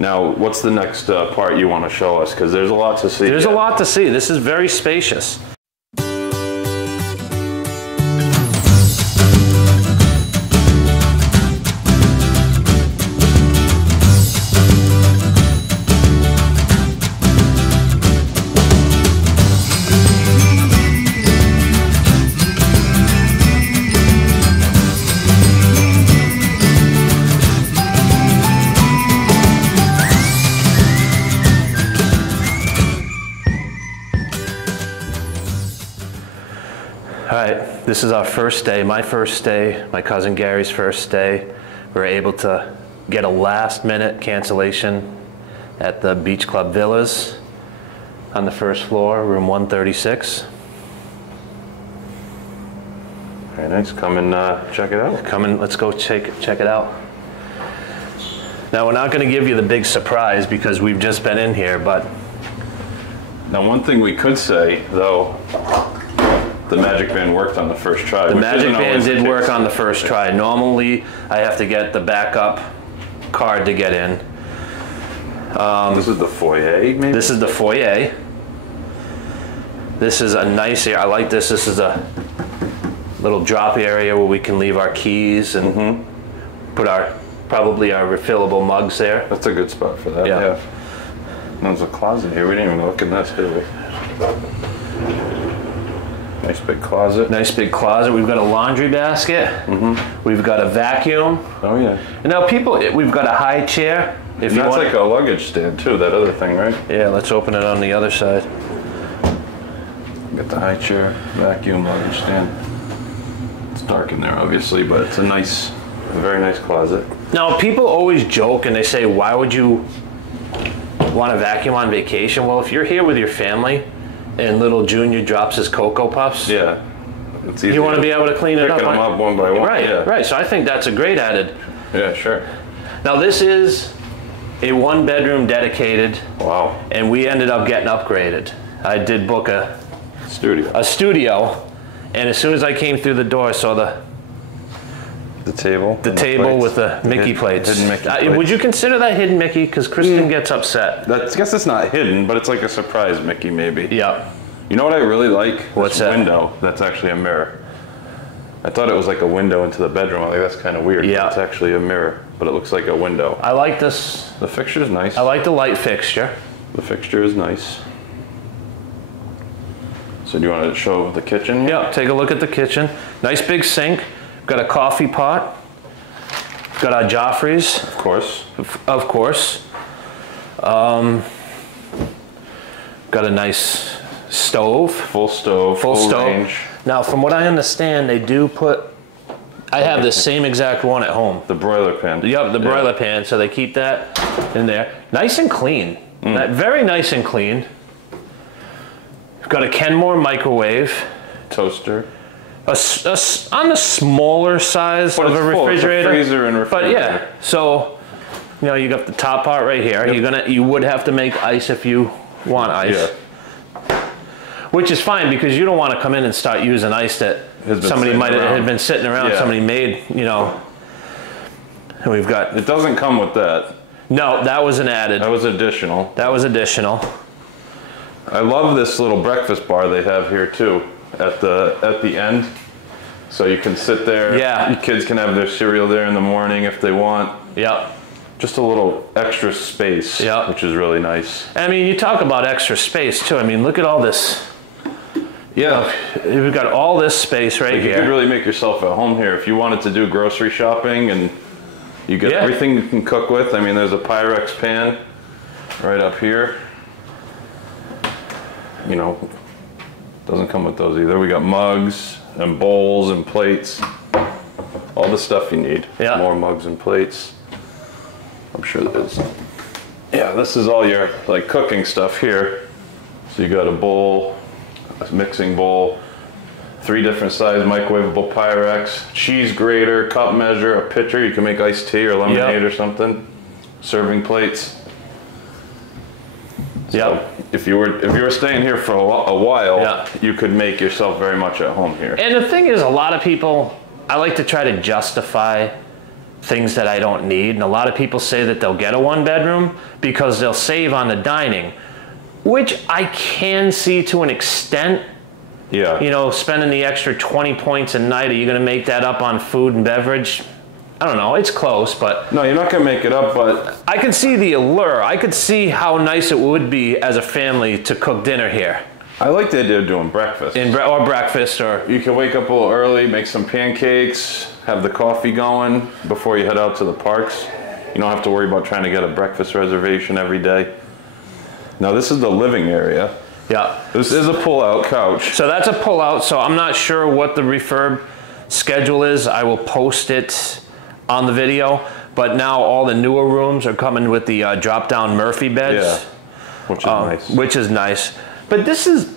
Now, what's the next part you want to show us? Because there's a lot to see. There's a lot to see. This is very spacious. All right, this is our first day, my first day, my cousin Gary's first day. We were able to get a last minute cancellation at the Beach Club Villas on the first floor, room 136. Very nice, come and check it out. Come and let's go check it out. Now we're not gonna give you the big surprise because we've just been in here, but. Now one thing we could say though, the Magic Band worked on the first try. The Magic Band did work on the first try. Normally, I have to get the backup card to get in. This is the foyer, maybe? This is the foyer. This is a nice area. I like this. This is a little drop area where we can leave our keys and put probably our refillable mugs there. That's a good spot for that, yeah. There's a closet here. We didn't even look in this, did we? Nice big closet. Nice big closet. We've got a laundry basket. We've got a vacuum. Oh yeah. And now we've got a high chair. If that's like a luggage stand too, that other thing, right? Yeah, let's open it on the other side. Got the high chair, vacuum, luggage stand. It's dark in there obviously, but it's a very nice closet. Now people always joke and they say, why would you want a vacuum on vacation? Well, if you're here with your family, and little Junior drops his Cocoa Puffs. Yeah. It's easy. You want to be able to clean it up. Picking them up one by one. Right, yeah. Right. So I think that's a great added. Yeah, sure. Now this is a 1-bedroom dedicated. Wow. And we ended up getting upgraded. I did book a studio. And as soon as I came through the door, I saw the table with the Mickey plates. Hidden Mickey plates. Would you consider that hidden Mickey? Because Kristen gets upset. I guess it's not hidden, but it's like a surprise Mickey maybe. Yeah. You know what I really like? What's this that? Window that's actually a mirror. I thought it was like a window into the bedroom. I think that's kind of weird. Yeah. It's actually a mirror, but it looks like a window. I like this. The fixture is nice. I like the light fixture. The fixture is nice. So do you want to show the kitchen here? Yeah, take a look at the kitchen. Nice big sink. Got a coffee pot. Got our Joffreys. Of course. Of course. Got a nice stove. Full stove. Full stove. Range. Now, from what I understand, they do put. I have the same exact one at home. The broiler pan. Yep, the broiler pan. So they keep that in there. Nice and clean. Very nice and clean. Got a Kenmore microwave. Toaster. On the smaller size of a refrigerator. It's a freezer and refrigerator. But yeah, so you got the top part right here. Yep. You would have to make ice if you want ice. Yeah. Which is fine because you don't want to come in and start using ice that somebody might have been sitting around. Yeah. Somebody made, And we've got. It doesn't come with that. No, that was an added. That was additional. That was additional. I love this little breakfast bar they have here too. At the end, so you can sit there. Yeah. Your kids can have their cereal there in the morning if they want. Yeah. Just a little extra space. Yeah. Which is really nice. I mean, you talk about extra space too. I mean, look at all this. Yeah. We've got all this space right here. You could really make yourself at home here if you wanted to do grocery shopping, and you get everything you can cook with. I mean, there's a Pyrex pan right up here. Doesn't come with those either. We got mugs and bowls and plates. All the stuff you need. Yeah. More mugs and plates. I'm sure there's. Yeah, this is all your cooking stuff here. So you got a bowl, a mixing bowl, 3 different size microwavable Pyrex, cheese grater, cup measure, a pitcher. You can make iced tea or lemonade or something. Serving plates. So if you were staying here for a while, you could make yourself very much at home here. And the thing is, a lot of people, I like to try to justify things that I don't need. And a lot of people say that they'll get a 1-bedroom because they'll save on the dining, which I can see to an extent. Yeah. You know, spending the extra 20 points a night, are you going to make that up on food and beverage? I don't know. It's close, but... No, you're not going to make it up, but... I could see the allure. I could see how nice it would be as a family to cook dinner here. I like the idea of doing breakfast. Or breakfast, or... You can wake up a little early, make some pancakes, have the coffee going before you head out to the parks. You don't have to worry about trying to get a breakfast reservation every day. Now, this is the living area. Yeah. This is a pull-out couch. So that's a pull-out, so I'm not sure what the refurb schedule is. I will post it on the video, but now all the newer rooms are coming with the drop-down Murphy beds. Yeah, which is nice. Which is nice. But this is,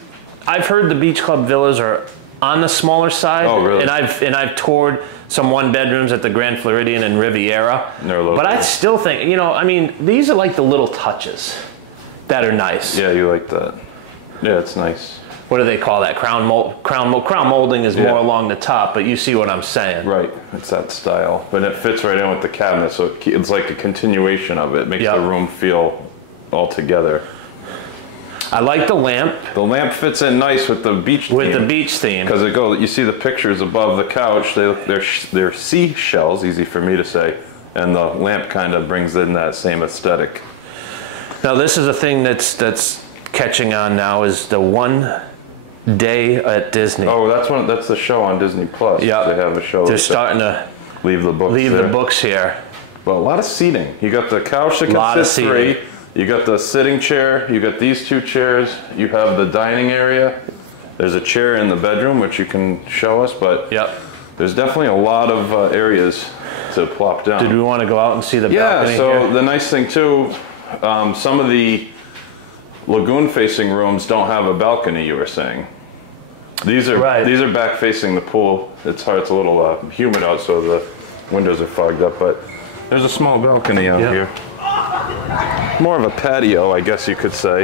I've heard the Beach Club villas are on the smaller side. Oh, really? And I've toured some 1-bedrooms at the Grand Floridian and Riviera. But I still think, you know, I mean, these are like the little touches that are nice. Yeah, you like that. Yeah, it's nice. What do they call that? Crown molding is more along the top, but you see what I'm saying. Right, it's that style. But it fits right in with the cabinet, so it's like a continuation of it. It makes the room feel all together. I like the lamp. The lamp fits in nice with the beach theme. With the beach theme. Because it goes, you see the pictures above the couch, they're seashells, easy for me to say, and the lamp kind of brings in that same aesthetic. Now this is a thing that's catching on now, is the 1 day at Disney. Oh, that's the show on Disney Plus. Yeah, they have a show. They're starting to leave the books here. Well, a lot of seating. You got the couch that can sit 3. You got the sitting chair. You got these 2 chairs. You have the dining area. There's a chair in the bedroom which you can show us, but there's definitely a lot of areas to plop down. Did we want to go out and see the balcony? Yeah. So here? the nice thing too, some of the lagoon-facing rooms don't have a balcony. You were saying these are back facing the pool. It's hard. It's a little humid out, so the windows are fogged up. But there's a small balcony out here. More of a patio, I guess you could say.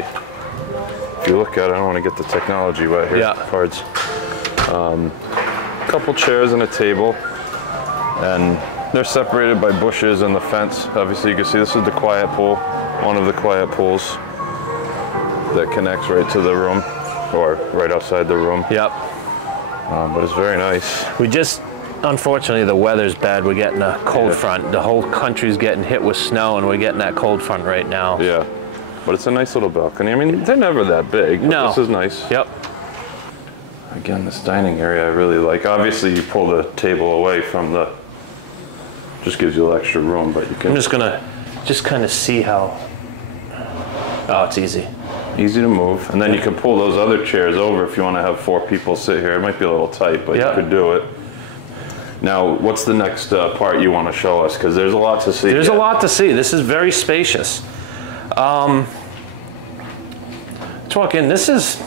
If you look at it, I don't want to get the technology wet here. Cards. Couple chairs and a table, and they're separated by bushes and the fence. Obviously, you can see this is the quiet pool, one of the quiet pools that connects right to the room, or right outside the room. But it's very nice. Unfortunately, the weather's bad. We're getting a cold front. The whole country's getting hit with snow, and we're getting that cold front right now. Yeah, but it's a nice little balcony. I mean, they're never that big. But this is nice. Again, this dining area I really like. Obviously, you pull the table away from the, just gives you a little extra room, but you can. I'm just gonna kind of see how. Oh, it's easy. Easy to move, and then you can pull those other chairs over if you want to have 4 people sit here. It might be a little tight, but you could do it. Now, what's the next part you want to show us? Because there's a lot to see. There's a lot to see. This is very spacious. Let's walk in. This is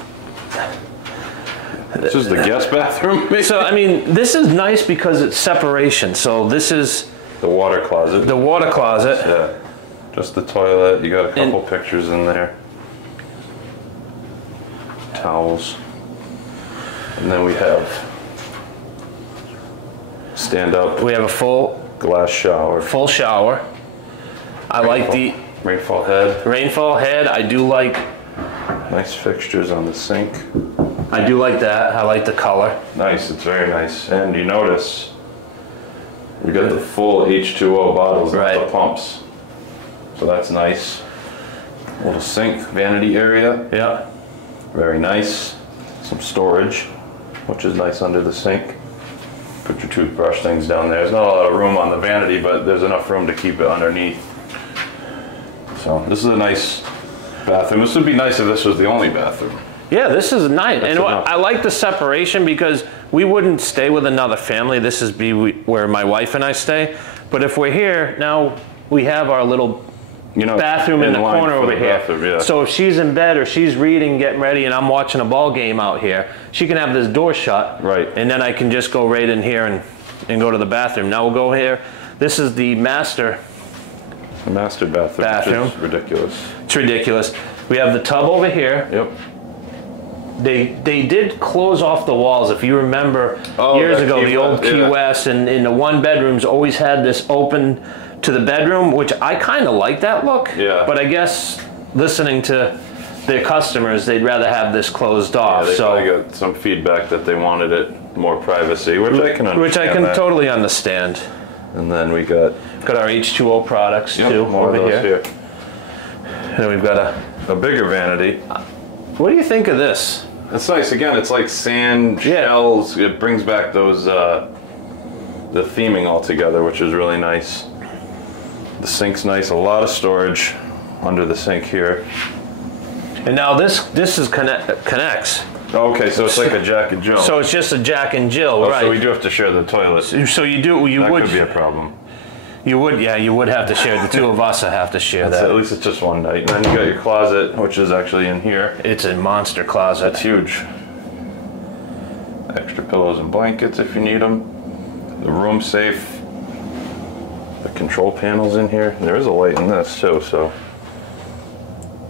the guest bathroom? So, I mean, this is nice because it's separation. So this is... the water closet. The water closet. Yeah. Just the toilet. You got a couple pictures in there. Towels. And then we have... stand up. We have a full glass shower. Full shower. I like the rainfall head. Rainfall head. I do like nice fixtures on the sink. I do like that. I like the color. Nice. It's very nice. And you notice we got the full H2O bottles, not the pumps. So that's nice. Little sink, vanity area. Yeah. Very nice. Some storage, which is nice under the sink. Put your toothbrush things down there. There's not a lot of room on the vanity, but there's enough room to keep it underneath. So this is a nice bathroom. This would be nice if this was the only bathroom. Yeah, this is nice. And I like the separation because we wouldn't stay with another family. This is where my wife and I stay. But if we're here, now we have our little bathroom in the corner over here. So if she's in bed or she's reading, getting ready, and I'm watching a ball game out here, she can have this door shut. Right. And then I can just go right in here and go to the bathroom. Now we'll go here. This is the master bathroom. Which is ridiculous. It's ridiculous. We have the tub over here. Yep. They did close off the walls. If you remember years ago, the old Key West and in the one bedrooms always had this open to the bedroom, which I kind of like that look. Yeah. But I guess listening to their customers, they'd rather have this closed off. Yeah, they so probably got some feedback that they wanted it more privacy, which I can understand. Which I can totally understand. And then we got our H2O products too more over of those here. And then we've got a bigger vanity. What do you think of this? It's nice. Again, it's like sand shells. It brings back those the theming all together, which is really nice. The sink's nice. A lot of storage under the sink here. And now this is connects. Oh, okay, so it's like a Jack and Jill. So it's just a Jack and Jill, right? So we do have to share the toilet. So you would. That could be a problem. You would, yeah, you would have to share. The two of us have to share that. At least it's just one night. And then you got your closet, which is actually in here. It's a monster closet. It's huge. Extra pillows and blankets if you need them. The room safe. The control panels in here. There is a light in this too, so.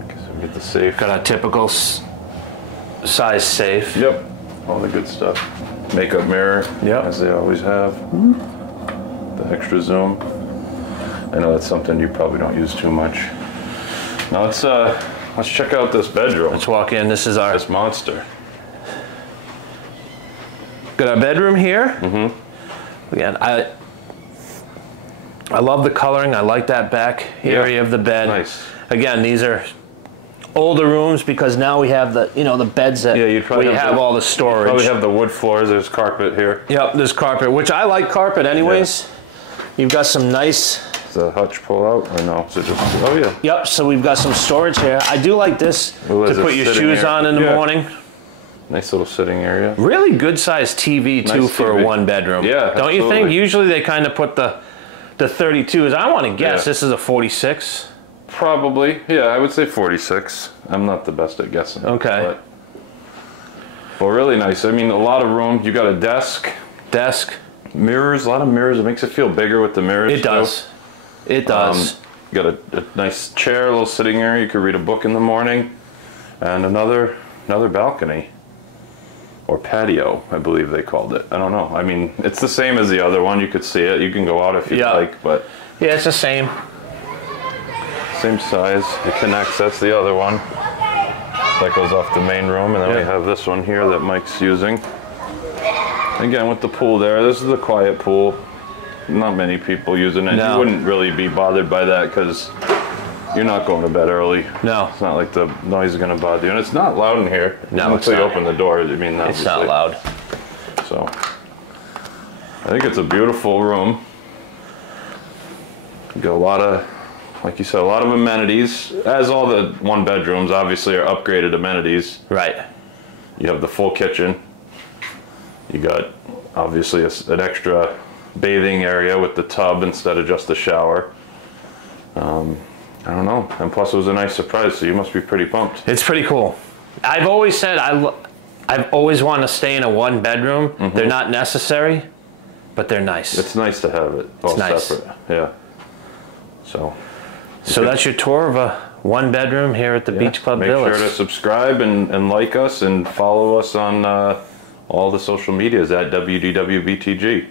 I guess we get the safe. Got a typical size safe. Yep. All the good stuff. Makeup mirror. Yep. As they always have. The extra zoom. I know that's something you probably don't use too much. Now let's check out this bedroom. Let's walk in. This is this monster. Got our bedroom here. Mm-hmm. Again, I love the coloring. I like that back area of the bed. Nice. Again, these are older rooms because now we have the the beds that you'd probably have all the storage. Probably have the wood floors. There's carpet here. Yep, there's carpet, which I like carpet anyways. Yeah. You've got some nice. Does the hutch pull out or no? Is it just, oh yeah. Yep. So we've got some storage here. I do like this to put your shoes on in the morning. Nice little sitting area. Really good sized TV too for a one bedroom. Yeah. Don't you think? Usually they kind of put the 32s. I want to guess this is a 46. Probably. Yeah, I would say 46. I'm not the best at guessing. Okay. Well, really nice. I mean, a lot of room. You got a desk. Mirrors, a lot of mirrors. It makes it feel bigger with the mirrors. It does. It does. You got a nice chair, a little sitting area. You could read a book in the morning. And another balcony. Or patio, I believe they called it. I don't know. I mean, it's the same as the other one. You could see it. You can go out if you'd like, but... Yeah, it's the same. Same size. It connects. That's the other one. That goes off the main room. And then we have this one here that Mike's using. Again, with the pool there. This is the quiet pool. Not many people using it. No. You wouldn't really be bothered by that because you're not going to bed early. No. It's not like the noise is going to bother you. And it's not loud in here. No, until you open the door. I mean, it's not loud. So, I think it's a beautiful room. You got a lot of, like you said, a lot of amenities. As all the one bedrooms obviously are upgraded amenities. Right. You have the full kitchen. You got obviously an extra bathing area with the tub instead of just the shower. I don't know. And plus it was a nice surprise, so you must be pretty pumped. It's pretty cool. I've always said I've always wanted to stay in a one bedroom. Mm-hmm. They're not necessary, but they're nice. It's nice to have it all separate. Yeah. So that's your tour of a one bedroom here at the Beach Club Village. Make sure to subscribe and like us and follow us on all the social medias at WDWBTG.